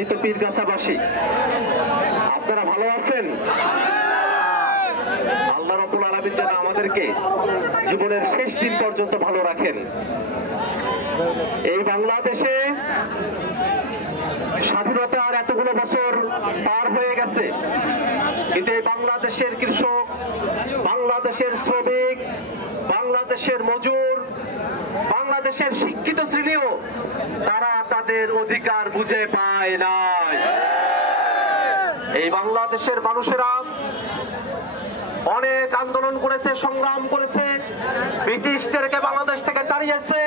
সম্মানিত পীরগাছাবাসী, আপনারা ভালো আছেন? আল্লাহ রাব্বুল আলামিন যেন আমাদেরকে জীবনের শেষ দিন পর্যন্ত ভালো রাখেন। এই বাংলাদেশে স্বাধীনতার এতগুলো বছর পার হয়ে গেছে, কিন্তু এই বাংলাদেশের কৃষক, বাংলাদেশের শ্রমিক, বাংলাদেশের মজুর, বাংলাদেশের শিক্ষিত শ্রেণীও তারা তাদের অধিকার বুঝে পায় নাই। এই বাংলাদেশের মানুষেরা অনেক আন্দোলন করেছে, সংগ্রাম করেছে, ব্রিটিশদেরকে বাংলাদেশ থেকে তাড়িয়েছে,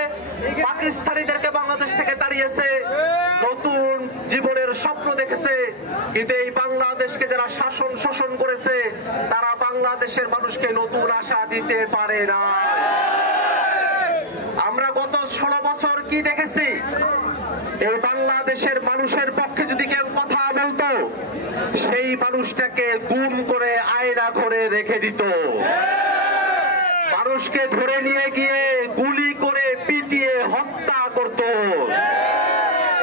পাকিস্তানিদেরকে বাংলাদেশ থেকে তাড়িয়েছে, নতুন জীবনের স্বপ্ন দেখেছে, কিন্তু এই বাংলাদেশকে যারা শাসন শোষণ করেছে তারা বাংলাদেশের মানুষকে নতুন আশা দিতে পারে না। আমরা গত 16 বছর কি দেখেছি? এই বাংলাদেশের মানুষের পক্ষে যদি কেউ কথা বলতো, সেই মানুষটাকে গুম করে আয়না ঘরে রেখে দিত, মানুষকে ধরে নিয়ে গিয়ে গুলি করে পিটিয়ে হত্যা করত।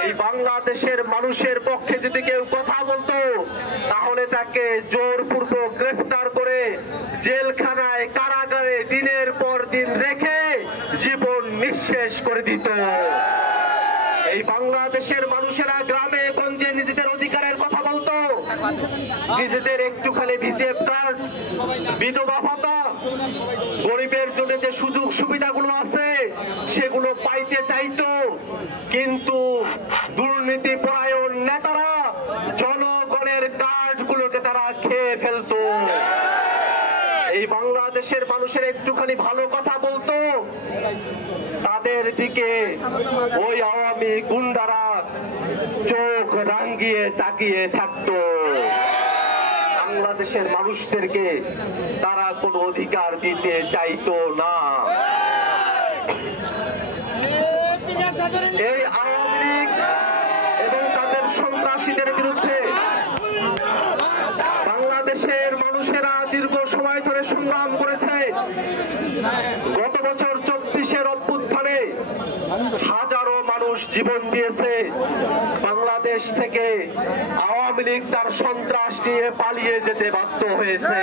এই বাংলাদেশের মানুষের পক্ষে যদি কেউ কথা বলতো, তাহলে তাকে জোরপূর্বক গ্রেফতার করে জেলখানায়, কারাগারে দিনের পর দিন রেখে জীবন নিঃশেষ করে দিত। এই বাংলাদেশের মানুষেরা গ্রামে গঞ্জে নিজেদের অধিকারের কথা বলতো, নিজেদের একটুখানি ভিজিএফ কার্ড, বিধবা ভাতা, গরিবের জন্য যে সুযোগ সুবিধাগুলো আছে সেগুলো পাইতে চাইতো, কিন্তু দুর্নীতি পরায়ণ নেতারা জনগণের কার্ডগুলোকে তারা খেয়ে ফেলতো। এই বাংলাদেশের মানুষের একটুখানি ভালো কথা বলতো, তাদের দিকে ওই আওয়ামী গুন্ডারা চোখ রাঙিয়ে তাকিয়ে থাকতো। বাংলাদেশের মানুষদেরকে তারা কোনো অধিকার দিতে চাইতো না। এই আওয়ামী লীগ এবং তাদের সন্ত্রাসীদের বিরুদ্ধে বাংলাদেশের মানুষেরা দীর্ঘ সময় ধরে সংগ্রাম করেছে। গত বছর 24-এর অভ্যুত্থানে হাজারো মানুষ জীবন দিয়েছে। বাংলাদেশ থেকে আওয়ামী লীগ তার সন্ত্রাস নিয়ে পালিয়ে যেতে বাধ্য হয়েছে।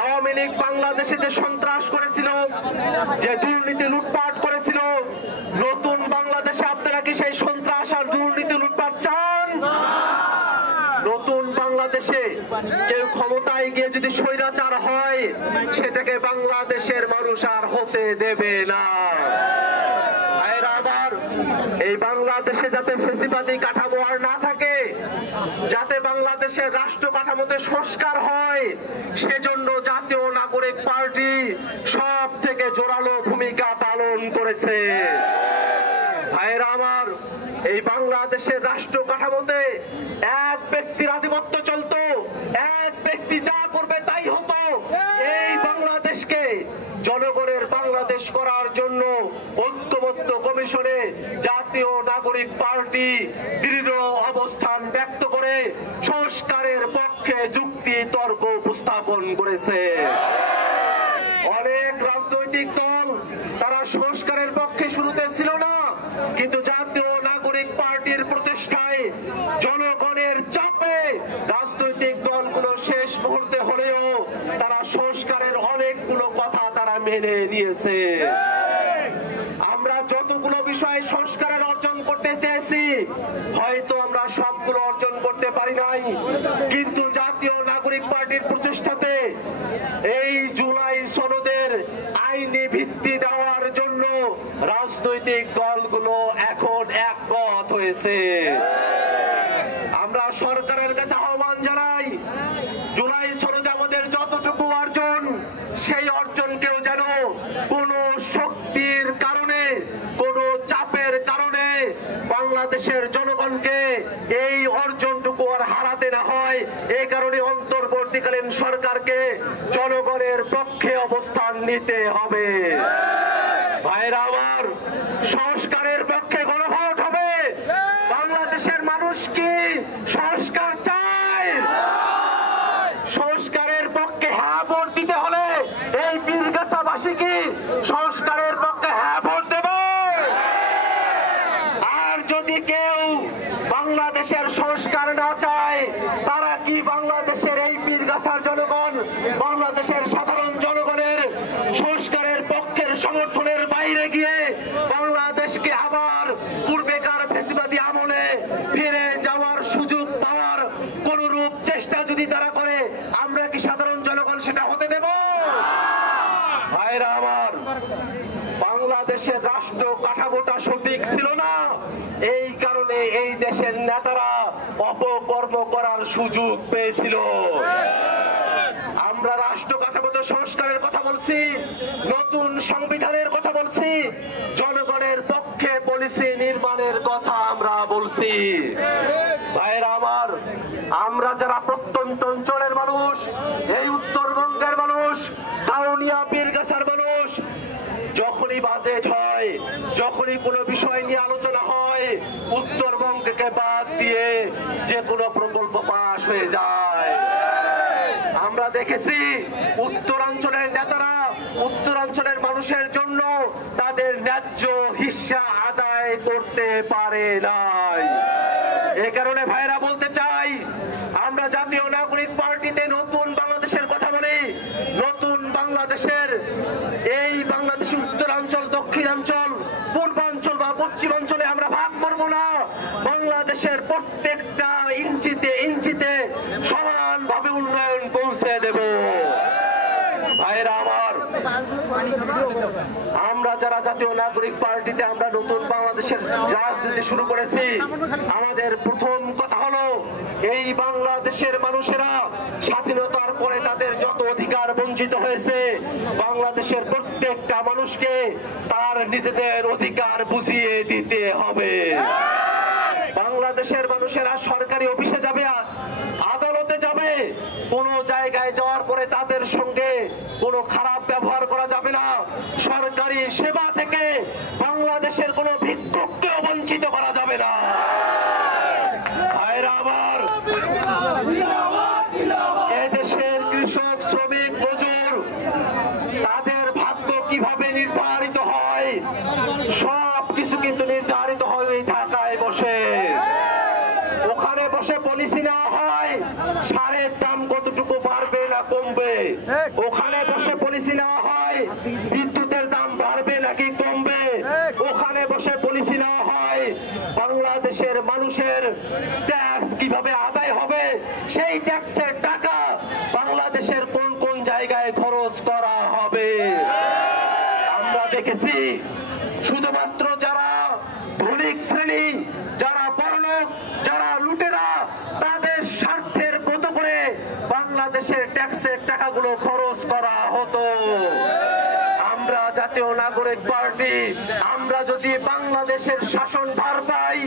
আওয়ামী লীগ বাংলাদেশে যে সন্ত্রাস করেছিল, যে দুর্নীতি লুটপাট করেছিল, নতুন বাংলাদেশে আপনারা কি সেই সন্ত্রাস আর দুর্নীতি লুটপাট চান? নতুন বাংলাদেশে কেউ ক্ষমতায় গিয়ে যদি স্বৈরাচার হয়, সেটাকে বাংলাদেশের মানুষ আর হতে দেবে না। এই বাংলাদেশে যাতে ফ্যাসিবাদী কাঠামো আর না থাকে, যাতে বাংলাদেশের রাষ্ট্র কাঠামোতে সংস্কার হয়, সেজন্য জাতীয় নাগরিক পার্টি সব থেকে জোরালো ভূমিকা পালন করেছে। ভাইরা আমার, এই বাংলাদেশের রাষ্ট্র কাঠামোতে এক ব্যক্তির আধিপত্য চলতো, এক ব্যক্তি যা করবে তাই হতো। এই বাংলাদেশকে জনগণের বাংলাদেশ করার জন্য ঐক্যবদ্ধ কমিশনে জাতীয় নাগরিক পার্টি দৃঢ় অবস্থান ব্যক্ত করে সংস্কারের পক্ষে যুক্তি তর্ক উপস্থাপন করেছে। অনেক রাজনৈতিক দল তারা সংস্কারের পক্ষে শুরুতে ছিল না, কিন্তু জাতীয় নাগরিক পার্টির প্রচেষ্টায়, জনগণের চাপে রাজনৈতিক দলগুলো শেষ মুহূর্তে হলেও তারা সংস্কারের অনেকগুলো কথা তারা মেনে নিয়েছে। আমরা যতগুলো বিষয়ে সংস্কারের অর্জন করতে চেয়েছি, হয়তো আমরা সবগুলো অর্জন করতে পারি নাই, কিন্তু জাতীয় নাগরিক পার্টির প্রচেষ্টাতে এই জুলাই সনদের আইনি ভিত্তি দেওয়ার জন্য রাজনৈতিক দলগুলো এখন একমত হয়েছে। আমরা সরকারের কাছে আহ্বান জানাই, জুলাই সনদে আমাদের যতটুকু অর্জন, সেই অর্জনকেও যেন কোনো শক্তির কারণে, কোনো চাপের কারণে বাংলাদেশের জনগণকে এই অর্জনটুকু আর হারাতে না হয়। এই কারণে অন্তর্বর্তীকালীন সরকারকে জনগণের পক্ষে অবস্থান নিতে হবে। ভাইরা আমার, সংস্কারের পক্ষে গণভোট হবে। বাংলাদেশের মানুষ কি সংস্কার চায়? সংস্কারের পক্ষে হ্যাঁ ভোট দিতে হলে এই পীরগাছাবাসী কি সংস্কারের পক্ষে হ্যাঁ ভোট দেবে? আর যদি কেউ বাংলাদেশের সংস্কার না চায়, তারা কি বাংলাদেশের এই পীরগাছার জনগণ, বাংলাদেশের সাধারণ জনগণের সংস্কারের পক্ষের সমর্থনের বাইরে গিয়ে বাংলাদেশকে আবার পূর্বেকার ফ্যাসিবাদী আমলে ফিরে যাওয়ার সুযোগ পাওয়ার কোনরূপ চেষ্টা যদি তারা করে, আমরা কি সাধারণ জনগণ সেটা হতে দেব? ভাইরা আমার, বাংলাদেশের রাষ্ট্র কাঠামোটা সঠিক ছিল না, এই কারণে এই দেশের নেতারা অপকর্ম করার সুযোগ পেয়েছিল। আমরা রাষ্ট্র কাঠামোতে সংস্কারের কথা বলছি, নতুন সংবিধানের কথা বলছি, জনগণের পক্ষে পলিসি নির্মাণের কথা আমরা বলছি। ভাইরা আমার, আমরা যারা প্রত্যন্ত অঞ্চলের মানুষ, এই উত্তরবঙ্গের মানুষ, কাউনিয়া পীরগাছার মানুষ, যখনই বাজেট হয়, যখনই কোনো বিষয় নিয়ে আলোচনা হয়, উত্তরবঙ্গকে বাদ দিয়ে যে কোনো প্রকল্প পাস হয়ে যায়। আমরা দেখেছি উত্তরাঞ্চলের নেতারা উত্তরাঞ্চলের মানুষের জন্য তাদের ন্যায্য হিস্সা আদায় করতে পারে নাই। এ কারণে ভাইরা বলতে চাই, আমরা জাতীয় নাগরিক পার্টিতে নতুন বাংলাদেশের কথা বলি। নতুন বাংলাদেশের এই বাংলাদেশের উত্তরাঞ্চল, দক্ষিণাঞ্চল, পূর্বাঞ্চল বা পশ্চিমাঞ্চলে আমরা ভাগ করব না। বাংলাদেশের প্রত্যেকটা ইঞ্চিতে ইঞ্চিতে সমানভাবে উন্নয়ন পৌঁছে দেব। ভাইরা আমার, আমরা যারা জাতীয় নাগরিক পার্টিতে আমরা নতুন বাংলাদেশের রাজনীতি শুরু করেছি, আমাদের প্রথম কথা হলো এই বাংলাদেশের মানুষেরা স্বাধীনতার পরে তাদের যত অধিকার বঞ্চিত হয়েছে, বাংলাদেশের প্রত্যেকটা মানুষকে তার নিজেদের অধিকার বুঝিয়ে দিতে হবে। বাংলাদেশের মানুষেরা সরকারি অফিসে যাবে, আদালতে যাবে, কোন জায়গায় যাওয়ার পরে তাদের সঙ্গে কোনো খারাপ ব্যবহার করা যাবে না। সরকারি সেবা থেকে বাংলাদেশের কোনো ভিক্ষুককেও বঞ্চিত করা যাবে না। ভাইরা আমার, এদেশের কৃষক, শ্রমিক, মজুর, তাদের ভাগ্য কিভাবে নির্ধারিত হয়, সব কিছু কিন্তু নির্ধারিত হয় ওই ঢাকায় বসে। ওখানে বসে পলিসি নেওয়া হয় সারের দাম কতটুকু বাড়বে না কমবে। ওখানে বসে পলিসি নেওয়া হয় বিদ্যুতের দাম বাড়বে নাকি কমবে। ওখানে বসে পলিসি নেওয়া হয় বাংলাদেশের মানুষের ট্যাক্স কিভাবে আদায় হবে, সেই ট্যাক্সের টাকা বাংলাদেশের কোন কোন জায়গায় খরচ করা হবে। আমরা দেখেছি শুধুমাত্র যারা ধনিক শ্রেণী, যারা বড়লোক, যারা লুটেরা, তাদের স্বার্থের মতো করে বাংলাদেশের ট্যাক্সের টাকাগুলো খরচ করা হতো। আমরা জাতীয় নাগরিক পার্টি, আমরা যদি বাংলাদেশের শাসন ভার পাই,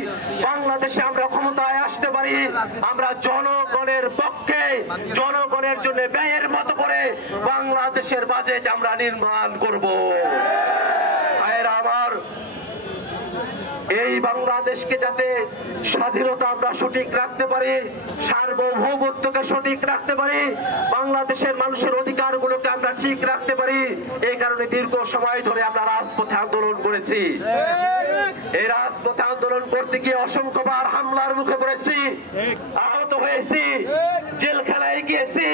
বাংলাদেশে আমরা ক্ষমতায় আসতে পারি, আমরা জনগণের পক্ষে, জনগণের জন্য ব্যয়ের মতো করে বাংলাদেশের বাজেট আমরা নির্মাণ করব। ভাইরা আমার, এই বাংলাদেশকে যাতে স্বাধীনতা আমরা সঠিক রাখতে পারি, সার্বভৌমত্বকে সঠিক রাখতে পারি, বাংলাদেশের মানুষের অধিকারগুলোকে আমরা ঠিক রাখতে পারি, এই কারণে দীর্ঘ সময় ধরে আমরা রাজপথে আন্দোলন করেছি। এই রাজপথে আন্দোলন করতে গিয়ে অসংখ্যবার হামলার মুখে পড়েছি, আহত হয়েছি, জেলখানায় গিয়েছি।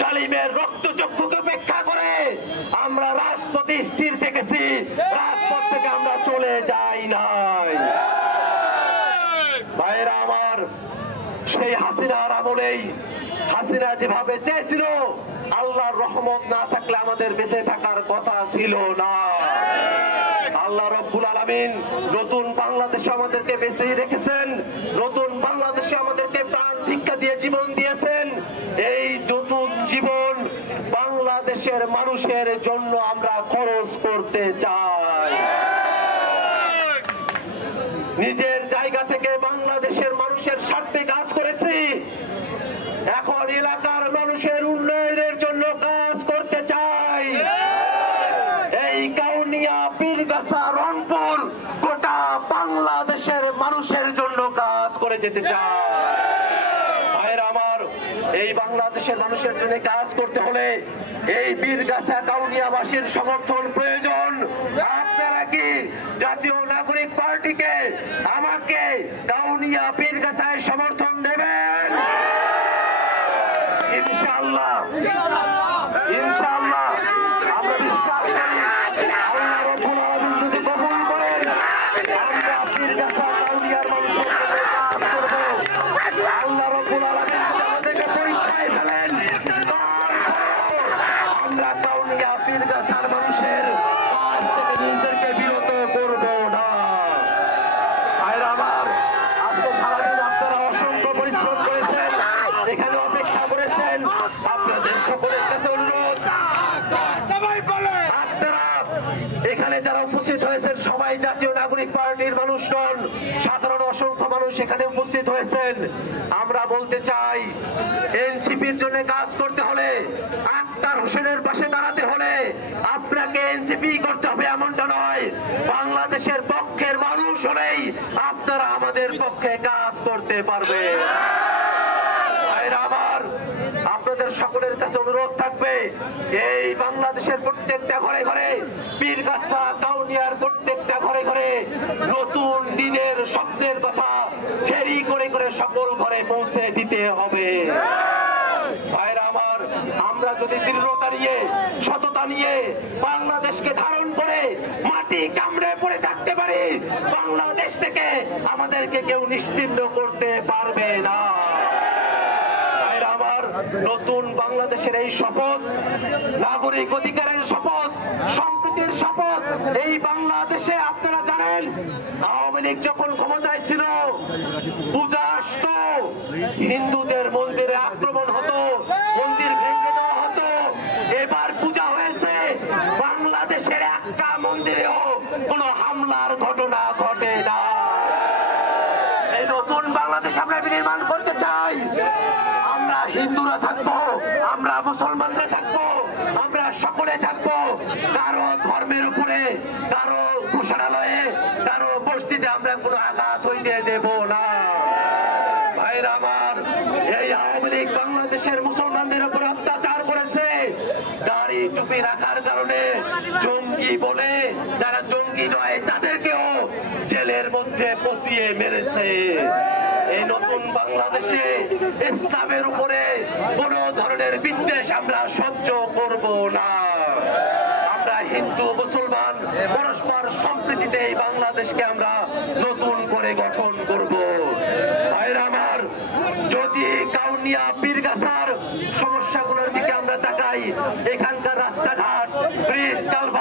জালিমের রক্তচক্ষুকে উপেক্ষা করে আমরা রাজপথে স্থির থেকেছি, রাজপথ থেকে আমরা চলে যাই নাই। ভাইরা আমার, সেই হাসিনার আমলেই হাসিনা যেভাবে চেয়েছিল, আল্লাহর রহমত না থাকলে আমাদের বেঁচে থাকার কথা ছিল না। আল্লাহ রব্বুল আলামিন নতুন বাংলাদেশে আমাদেরকে বেঁচে রেখেছেন, নতুন বাংলাদেশে আমাদেরকে প্রাণ ভিক্ষা দিয়ে জীবন দিয়েছেন। এই নতুন জীবন বাংলাদেশের মানুষের জন্য আমরা খরচ করতে চাই। নিজের জায়গা থেকে বাংলাদেশের মানুষের স্বার্থে কাজ করেছি, এখন এলাকার মানুষের উন্নয়নের জন্য কাজ করতে চাই। এই কাউনিয়া, পীরগাছা, রংপুর, গোটা বাংলাদেশের মানুষের জন্য কাজ করে যেতে চাই। ভাইরা আমার, এই বাংলাদেশের মানুষের জন্য কাজ করতে হলে এই পীরগাছা কাউনিয়াবাসীর সমর্থন প্রয়োজন। আপনারা কি জাতীয় নাগরিক পার্টিকে আমাকে কাউনিয়া পীরগাছায় সমর্থন দেবেন? ইনশাআল্লাহ ইনশাআল্লাহ আমরা বিশ্বাস করি আল্লাহ রাব্বুল আলামিন যদি কবুল করেন আমরা পীরগাছা কাউনিয়ার মানুষের জন্য কাজ করব। আল্লাহ রাব্বুল আলামিন যদি আমাদেরকে পরীক্ষায় ফেলেন আমরা কাউনিয়া পীরগাছার মানুষের কাজ থেকে নিজেদেরকে বিরত করব না। ভাইরা আমার, আজকে সারাদিন আপনারা অসংখ্য পরিশ্রম করেছেন, এখানে অপেক্ষা করেছেন। আপনাদের সকলের কাছে অনুরোধ, আপনারা এখানে যারা উপস্থিত হয়েছেন সবাই জাতীয় নাগরিক পার্টির মানুষ নন, সাধারণ অসংখ্য মানুষ এখানে উপস্থিত হয়েছেন। আমরা বলতে চাই এনসিপির জন্য কাজ করতে হলে, আক্তার হোসেনের পাশে দাঁড়াতে হলে আপনাকে এনসিপি করতে হবে এমনটা নয়। বাংলাদেশের পক্ষের মানুষ হলেই আপনারা আমাদের পক্ষে কাজ করতে পারবে। আমার আপনাদের সকলের কাছে অনুরোধ থাকবে, এই বাংলাদেশের প্রত্যেকটা ঘরে ঘরে, পীরগাছা কাউনিয়ার প্রত্যেকটা ঘরে ঘরে নতুন দিনের স্বপ্নের কথা ফেরি করে করে সকল ঘরে পৌঁছে দিতে হবে। ভাইরা আমার, আমরা যদি দৃঢ়তা নিয়ে, সততা নিয়ে বাংলাদেশকে ধারণ করে মাটি কামড়ে পড়ে থাকতে পারি, বাংলাদেশ থেকে আমাদেরকে কেউ নিশ্চিহ্ন করতে পারবে না। নতুন বাংলাদেশের এই শপথ, নাগরিক অধিকারের শপথ, সম্প্রীতির শপথ, এই বাংলাদেশে আপনারা জানেন আওয়ামী লীগ যখন ক্ষমতায় ছিল পূজা আসতো, হিন্দুদের মন্দিরে আক্রমণ হতো, মন্দির ভেঙে দেওয়া হতো। এবার পূজা হয়েছে, বাংলাদেশের একটা মন্দিরেও কোনো হামলার ঘটনা ঘটে না। এই নতুন বাংলাদেশ আমরা বিনির্মাণ করতে চাই। আমরা হিন্দুরা থাকবো, আমরা মুসলমানরা থাকবো, আমরা সকলে থাকবো। কারো ধর্মের উপরে, কারো ঘোষণালয়ে, কারো বস্তিতে আমরা কোনো আঘাত হইতে দেব না। ভাইরা আমার, এই আওয়ামী লীগ বাংলাদেশের মুসলমানদের উপর অত্যাচার করেছে। দাড়ি টুপি রাখার কারণে জঙ্গি বলে, যারা জঙ্গি নয় তাদেরকেও জেলের মধ্যে পচিয়ে মেরেছে। এই নতুন বাংলাদেশে ইসলামের উপরে কোন ধরনের বিদ্বেষ আমরা সহ্য করব না। আমরা হিন্দু মুসলমান পরস্পর সম্প্রীতিতে এই বাংলাদেশকে আমরা নতুন করে গঠন করব। ভাইরা আমার, যদি কাউনিয়া পীরগাছার সমস্যাগুলোর দিকে আমরা তাকাই, এখানকার রাস্তাঘাট, ব্রিজ, কালভার্ট